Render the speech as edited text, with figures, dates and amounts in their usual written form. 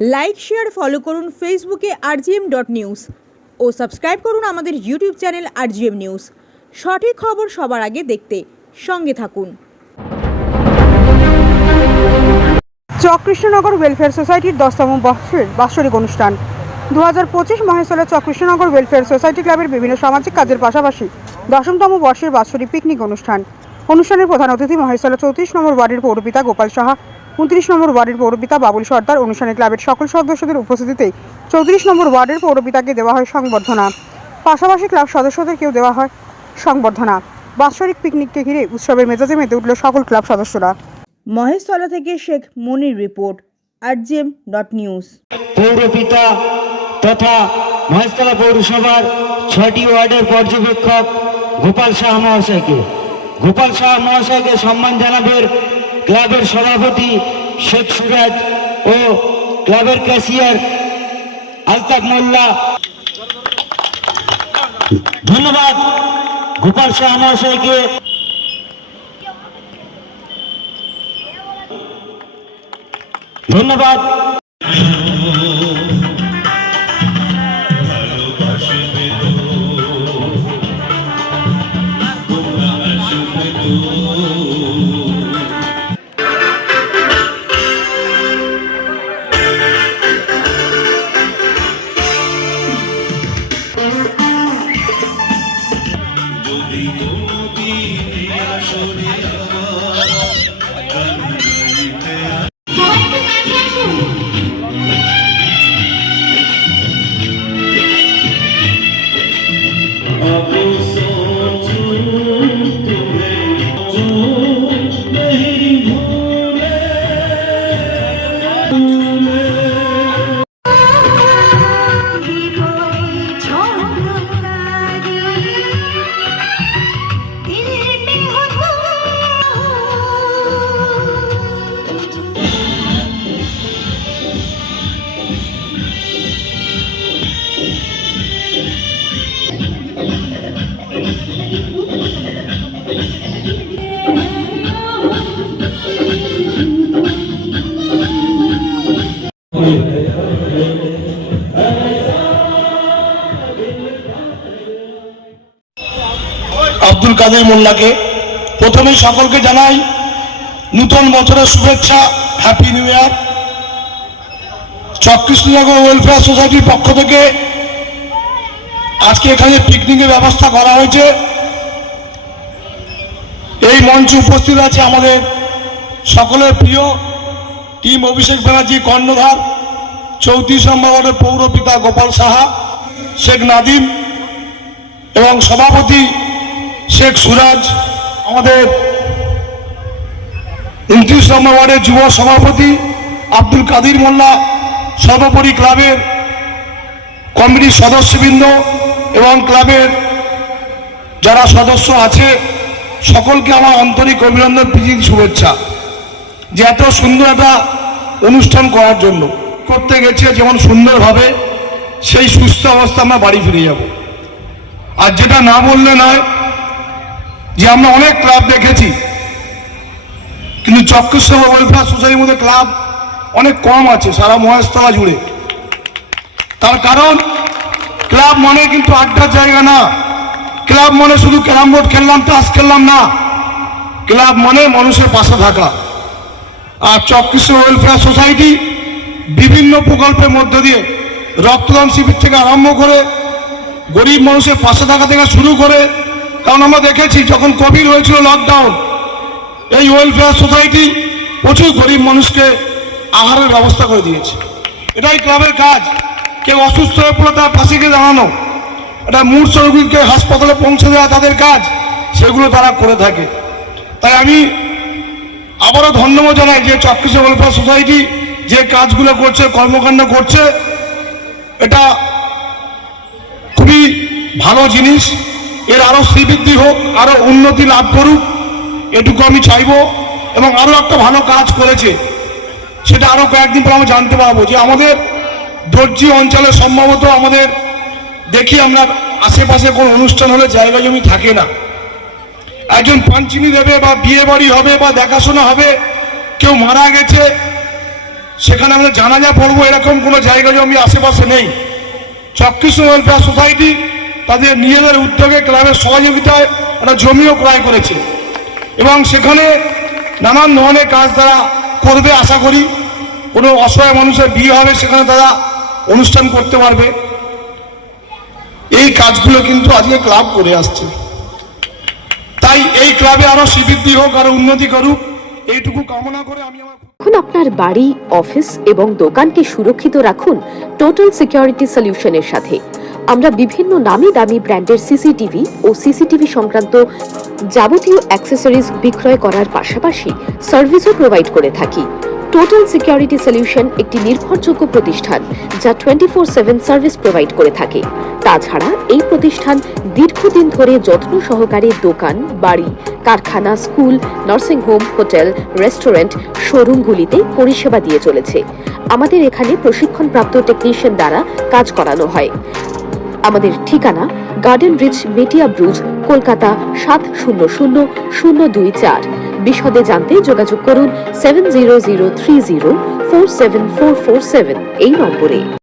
Like share follow করুন ফেসবুকে rgm.news ও subscribe করুন আমাদের ইউটিউব চ্যানেল rgm নিউজ। সঠিক খবর সবার আগে দেখতে সঙ্গে থাকুন। চকৃষ্ণনগর ওয়েলফেয়ার সোসাইটির 10তম বর্ষের বাৎসরিক অনুষ্ঠান 2025 মহেশতলা চকৃষ্ণনগর ওয়েলফেয়ার সোসাইটি ক্লাবের বিভিন্ন সামাজিক কাজের পাশাপাশি 10তম বর্ষের বাৎসরিক পিকনিক অনুষ্ঠানের প্রধান অতিথি মহেশতলা 34 নম্বর ওয়ার্ডের পৌরপিতা গোপাল সাহা, 29 নম্বর ওয়ার্ডের পৌরপিতা বাবুল সর্দার। অনুষ্ঠানে ক্লাবের সকল সদস্যদের উপস্থিতিতে 34 নম্বর ওয়ার্ডের পৌরপিতাকে দেওয়া হয় সংবর্ধনা, পাশাপাশি ক্লাব সদস্যদেরকেও দেওয়া হয় সংবর্ধনা। বাৎসরিক পিকনিককে ঘিরে উৎসবের মেজাজে মেতে উঠল সকল ক্লাব সদস্যরা। মহেশতলা থেকে শেখ মনির রিপোর্ট, rgm.news। পৌরপিতা তথা মহেশতলা পৌরসভার 6টি ওয়ার্ডের পর্যবেক্ষক গোপাল শাহ মহাশয়কে সম্মান জানাবেন ক্লাবের সভাপতি শেখ সুরাজ ও ক্লাবের ক্যাশিয়ার আলতাফ মোল্লা। ধন্যবাদ গোপাল শাহ মহাশয়কে। ধন্যবাদ। আব্দুল কাদের মোল্লাকে প্রথমে সকলকে জানাই নূতন বছরের শুভেচ্ছা, হ্যাপি নিউ ইয়ার। চকৃষ্ণনগর ওয়েলফেয়ার সোসাইটির পক্ষ থেকে আজকে এখানে পিকনিকের ব্যবস্থা করা হয়েছে। এই মঞ্চে উপস্থিত আছে আমাদের সকলের প্রিয় টিম অভিষেক ব্যানার্জি কর্ণধার, 34 নম্বর ওয়ার্ডের পৌরপিতা গোপাল সাহা, শেখ নাদিম এবং সভাপতি শেখ সুরাজ, আমাদের 29 নম্বর ওয়ার্ডের যুব সভাপতি আব্দুল কাদের মোল্লা, সর্বোপরি ক্লাবের কমিটির সদস্যবৃন্দ এবং ক্লাবের যারা সদস্য আছে সকলকে আমার আন্তরিক অভিনন্দন, প্রীতি শুভেচ্ছা যে এত সুন্দর একটা অনুষ্ঠান করার জন্য করতে গেছে যেমন সুন্দরভাবে সেই সুস্থ অবস্থা আমরা বাড়ি ফিরে যাব। আর যেটা না বললে নয় যে আমরা অনেক ক্লাব দেখেছি কিন্তু চকৃষ্ণনগর ওয়েলফেয়ার সোসাইটির মধ্যে ক্লাব অনেক কম আছে সারা মহেশতলা জুড়ে। তার কারণ ক্লাব মানে কিন্তু আড্ডার জায়গা না, ক্লাব মানে শুধু ক্যারাম বোর্ড খেললাম, তাস খেললাম না, ক্লাব মানে মানুষের পাশে থাকা। আর চকৃষ্ণনগর ওয়েলফেয়ার সোসাইটি বিভিন্ন প্রকল্পের মধ্য দিয়ে রক্তদান শিবির থেকে আরম্ভ করে গরিব মানুষের পাশে থাকা থেকে শুরু করে, কারণ আমরা দেখেছি যখন কোভিড হয়েছিল লকডাউন, এই ওয়েলফেয়ার সোসাইটি প্রচুর গরিব মানুষকে আহারের ব্যবস্থা করে দিয়েছে। এটাই ক্লাবের কাজ। কেউ অসুস্থ হয়ে পড়লে তার পাশে গিয়ে দাঁড়ানো, এটা মূর্ছ রোগীকে হাসপাতালে পৌঁছে দেওয়া তাদের কাজ, সেগুলো তারা করে থাকে। তাই আমি আবারও ধন্যবাদ জানাই যে চকৃষ্ণনগর ওয়েলফেয়ার সোসাইটি যে কাজগুলো করছে, কর্মকাণ্ড করছে, এটা খুবই ভালো জিনিস। এর আরও শ্রীবৃদ্ধি হোক, আরও উন্নতি লাভ করুক, এটুকু আমি চাইব। এবং আরও একটা ভালো কাজ করেছে, সেটা আরও কয়েকদিন পর আমরা জানতে পারবো যে আমাদের দর্জি অঞ্চলে সম্ভবত আমাদের দেখি আমরা আশেপাশে কোনো অনুষ্ঠান হলে জায়গা জমি থাকে না, একজন পাঞ্চিনি দেবে বা বিয়ে বাড়ি হবে বা দেখাশোনা হবে, কেউ মারা গেছে সেখানে আমরা জানাজা পড়বো এরকম কোনো জায়গা জমি আশেপাশে নেই। চক্রকৃষ্ণ ওয়েলফেয়ার সোসাইটি তাদের নিজেদের উদ্যোগে ক্লাবের সহযোগিতায় একটা জমিও ক্রয় করেছে এবং সেখানে নানান ধরনের কাজ তারা করবে। আশা করি কোনো অসহায় মানুষের বিয়ে হবে সেখানে তারা অনুষ্ঠান করতে পারবে। এই কাজগুলো কিন্তু আজকে ক্লাব করে আসছে। তাই এই ক্লাবে আরো শ্রীবৃদ্ধি হোক, আরো উন্নতি করুক, এইটুকু কামনা করে আমি আমার এখন আপনার বাড়ি, অফিস এবং দোকানকে সুরক্ষিত রাখুন টোটাল সিকিউরিটি সলিউশনের সাথে। আমরা বিভিন্ন নামি দামি ব্র্যান্ডের সিসিটিভি ও সিসিটিভি সংক্রান্ত যাবতীয় অ্যাক্সেসরিজ বিক্রয় করার পাশাপাশি সার্ভিসও প্রোভাইড করে থাকি। টোটাল সিকিউরিটি সলিউশন একটি নির্ভরযোগ্য প্রতিষ্ঠান যা 24/7 সার্ভিস প্রোভাইড করে থাকে। তাছাড়া এই প্রতিষ্ঠান দীর্ঘদিন ধরে যত্ন সহকারে দোকান, বাড়ি, কারখানা, school, nursing home, hotel, restaurant, শোরুমগুলিতে পরিষেবা দিয়ে চলেছে। আমাদের এখানে প্রশিক্ষণপ্রাপ্ত টেকনিশিয়ান দ্বারা কাজ করানো হয়। আমাদের ঠিকানা গার্ডেন রিচ, মেটিয়া ব্রুজ, কলকাতা 700024। বিশদে জানতে যোগাযোগ করুন 7003047447 এই নম্বরে।